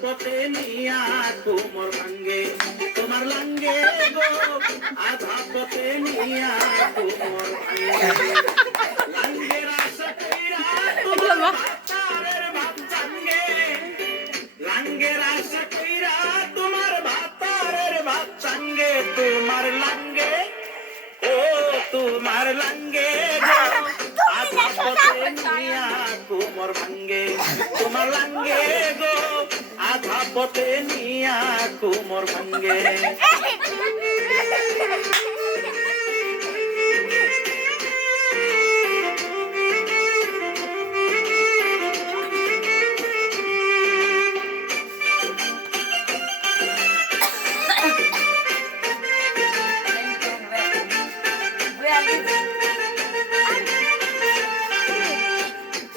পথে নিয়া কুমোর ভাঙ্গে তোমার লাঙ্গে গো আধা পথে নিয়া কুমোর ভাঙ্গে লাঙ্গের আশা কইরা তোমার ভাতারের ভাত চাঙ্গে লাঙ্গের আশা কইরা তোমার ভাতারের ভাত চাঙ্গে তোমার লাঙ্গে ও তোমার লাঙ্গে গো আধা পথে নিয়া কুমোর ভাঙ্গে তোমার লাঙ্গে গো আধা পথে নিয়া কুমোর ভাঙ্গে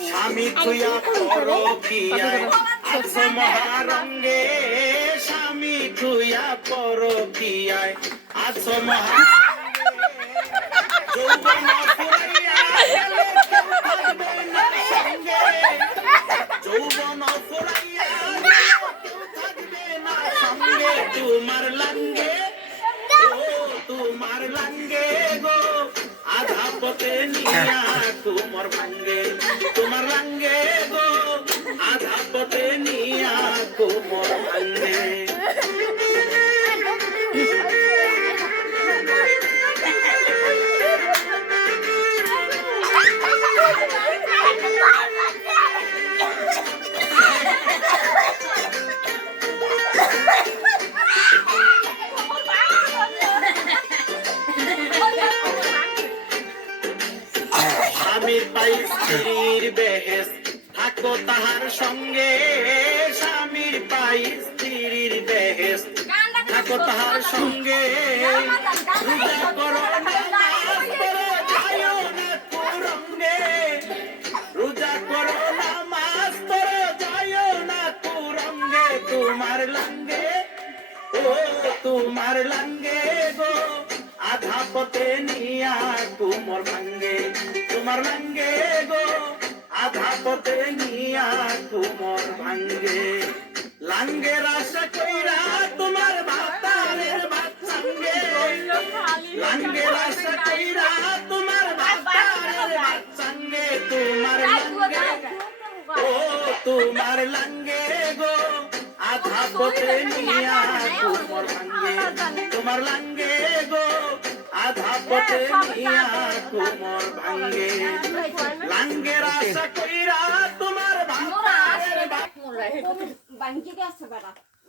স্বামী তুইয়া পরকিয়ায় আছো মহারঙ্গে স্বামী তুইয়া পরকিয়ায় আছো মহারঙ্গে যৌবন ফুরাইয়া গেলে কেউ থাকবে না সঙ্গে যৌবন ফুরাইয়া গেলে কেউ থাকবে না সঙ্গে তোমার লাঙ্গে ও তোমার লাঙ্গে গো আধা পথে নিয়া কুমোর ভাঙ্গে তোমার লাঙ্গে গো আধা পথে নিয়া কুমোর ভাঙ্গে স্বামীর পাই স্ত্রীর বেহেস থাকো তাহার সঙ্গে স্বামীর পাই স্ত্রীর বেহেস থাকো তাহার সঙ্গে রোজা করো নামাজ পড়ো যাইও না কুরঙ্গে রোজা করো নামাজ পড়ো যাইও না কুরঙ্গে তোমার লাঙ্গে ও তোমার লাঙ্গে গো আধা পথে নিয়া কুমোর ভাঙ্গে তোমার লাঙ্গে গো আধা পথে নিয়া কুমোর ভাঙ্গে লাঙ্গের আশা কইরা তোমার ভাতারের ভাত চাঙ্গে লাঙ্গের আশা কইরা তোমার ভাতারের ভাত চাঙ্গে তোমার লাঙ্গে ও তোমার লাঙ্গে গো আধা পথে নিয়া কুমোর ভাঙ্গে তোমার লাঙ্গে গো আধা পথে নিয়া কুমোর ভাঙ্গে লাঙ্গের আশা কইরা তোমার ভাতারের ভাত